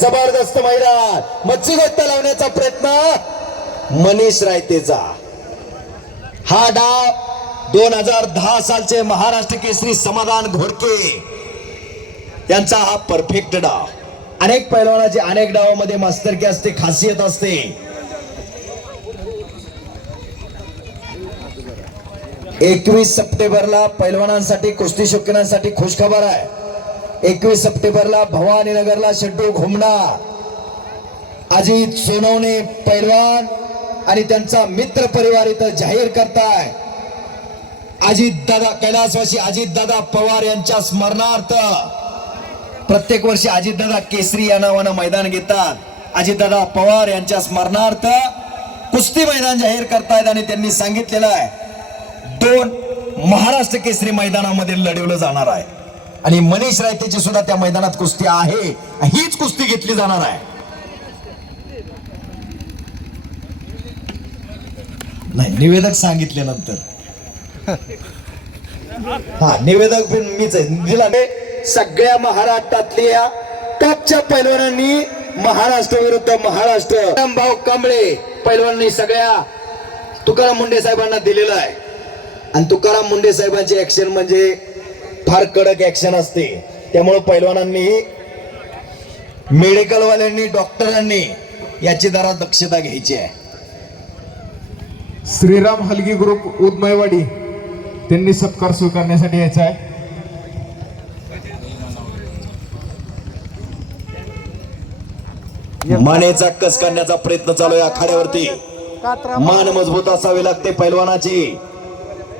जबरदस्त मैदान मच्छीगट्ट लावण्याचा प्रयत्न मनीष रायतेचा. हा डाव 2010 सालचे महाराष्ट्र केसरी समाधान घोडके यांचा हा परफेक्ट डाव. अनेक पैलवानाची अनेक डावामध्ये मास्तरकी असते, खासियत असते. 21 सप्टेंबरला पैलवानांसाठी, कुस्ती शौकीनांसाठी खुशखबर आहे. 21 सप्टेंबरला भवानीनगरला शेड्डू घुमणार. अजित सोनवणे पैलवान आणि त्यांचा मित्र परिवार इथं जाहीर करताय. अजित दादा कैलासवासी अजित दादा पवार यांच्या स्मरणार्थ प्रत्येक वर्षी अजित दादा केसरी या नावानं मैदान घेतात. अजित दादा पवार यांच्या स्मरणार्थ कुस्ती मैदान जाहीर करतायत आणि त्यांनी सांगितलेलं आहे 2 महाराष्ट्र केसरी मैदानामध्ये लढवलं जाणार आहे आणि मनीष रायतेची सुद्धा त्या मैदानात कुस्ती आहे. हीच कुस्ती घेतली जाणार आहे. नाही, निवेदक सांगितल्यानंतर हा निवेदक पण मीच आहे. सगळ्या महाराष्ट्रातल्या टॉपच्या पैलवानांनी महाराष्ट्र विरुद्ध महाराष्ट्र भाऊ कांबळे पैलवानांनी सगळ्या तुकाराम मुंडे साहेबांना दिलेला आहे. आणि तुकाराम मुंडे साहेबांची ऍक्शन म्हणजे फार कडक ऍक्शन असते. त्यामुळे पैलवानांनी, मेडिकलवाल्यांनी, डॉक्टरांनी याची जरा दक्षता घ्यायची आहे. श्रीराम हलगी ग्रुप उदमयवाडी त्यांनी सत्कार स्वीकारण्यासाठी यायचा आहे. मानेचा कस करण्याचा प्रयत्न चालू आहे आखाड्यावरती. मान मजबूत असावी लागते पैलवानाची,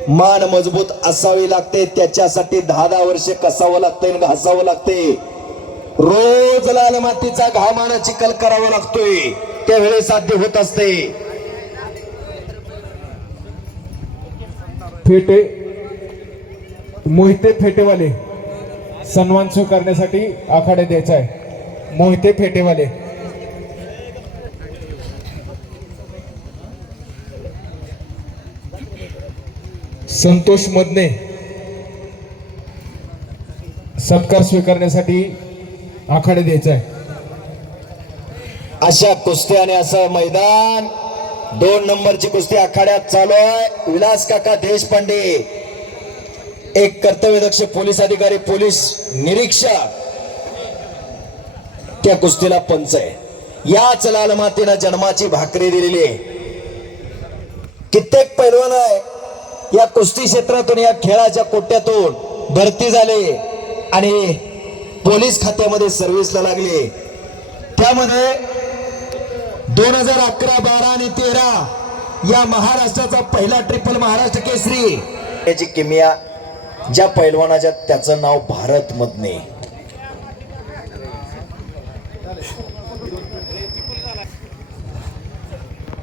मान मजबूत असावी लागते. त्याच्यासाठी 10 वर्ष कसावं लागतंय, घासावं लागते. रोज लाल मातीचा घामानं चिखल करावा लागतोय, त्यावेळी साध्य होत असते. फेटे मोहिते फेटेवाले सन्मान स्वीकारण्यासाठी आखाड्यात द्यायचा आहे. मोहिते फेटेवाले संतोष मदने सत्कार स्वीकारण्यासाठी आखाडे द्यायचा आहे. अशा कुस्ती आणि असं मैदान 2 नंबरची कुस्ती आखाड्यात चालू आहे. विलास काका देशपांडे एक कर्तव्यदक्ष पोलीस अधिकारी, पोलीस निरीक्षक, त्या कुस्तीला पंच आहे. याच लाल मातीनं जन्माची भाकरी दिलेली आहे. कित्येक पैलवान आहे या कुस्ती क्षेत्रातून, या खेळाच्या कोट्यातून भरती झाले आणि पोलीस खात्यामध्ये सर्व्हिसला लागले. त्यामध्ये 2011, 12 आणि 13 या महाराष्ट्राचा पहिला ट्रिपल महाराष्ट्र केसरी याची किमिया ज्या पैलवानाच्या त्याचं नाव भारत मदने.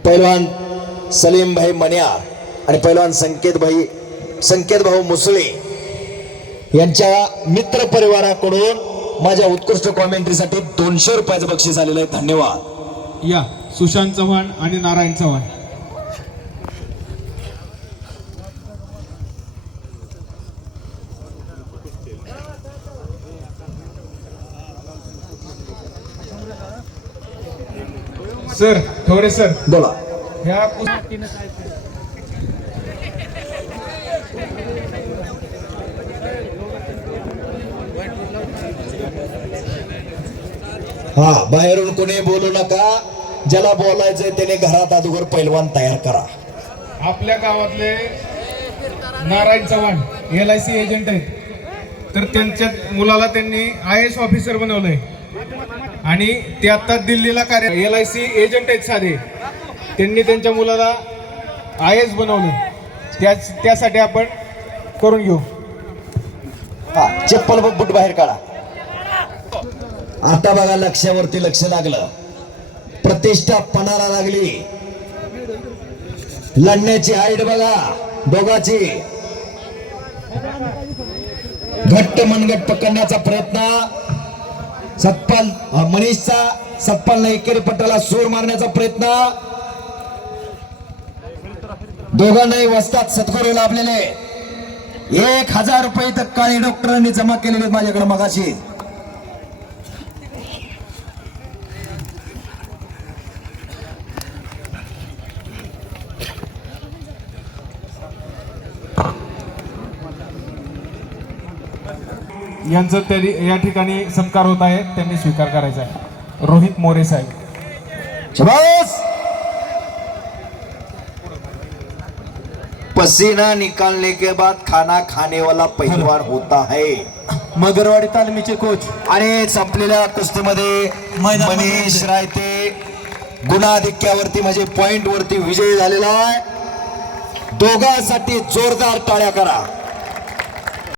पैलवान सलीम भाई मन्यार आणि पैलवान संकेत भाऊ मुसळे यांच्या मित्र परिवाराकडून माझ्या उत्कृष्ट कॉमेंट्रीसाठी 200 रुपयाचं बक्षीस आलेलं आहे. धन्यवाद. या सुशांत चव्हाण आणि नारायण चव्हाण. सर थोडे सर बोला. ह्या हा, बाहेरून कोणी बोलू नका. ज्याला बोलायचंय त्याने घरात अगोदर पैलवान तयार करा. आपल्या गावातले नारायण चव्हाण LIC एजंट आहेत. तर त्यांच्या मुलाला त्यांनी IAS ऑफिसर बनवलंय आणि ते आता दिल्लीला कार्य LIC एजंट आहेत साधे. त्यांनी त्यांच्या मुलाला IAS बनवलं. त्यासाठी आपण करून घेऊ. हा, चप्पल बुट बाहेर काढा. आता बघा, लक्ष्यावरती लक्ष लागलं, प्रतिष्ठा पणाला लागली. लढण्याची हाईट बघा दोघाची. घट्ट मनगट पकडण्याचा प्रयत्न सतपाल मनीषचा. सतपालला एकेरी पट्टाला सूर मारण्याचा प्रयत्न. दोघांनाही वस्तात सत्कार लाभलेले. 1000 रुपये तर काळी डॉक्टरांनी जमा केलेले माझ्याकडे मगाशी. यांचं या ठिकाणी सत्कार होत आहे, त्यांनी स्वीकार करायचा आहे. रोहित मोरे साहेब. शाबास. पसीना निकालने के बाद खाना खाने वाला पहलवान होता है. मगरवाडी तालमीचे कोच आणि संपलेल्या कुस्तीमध्ये मनीष रायते गुणाधिक्यावरती म्हणजे पॉइंट वरती विजयी झालेला आहे. दोघांसाठी जोरदार टाळ्या करा.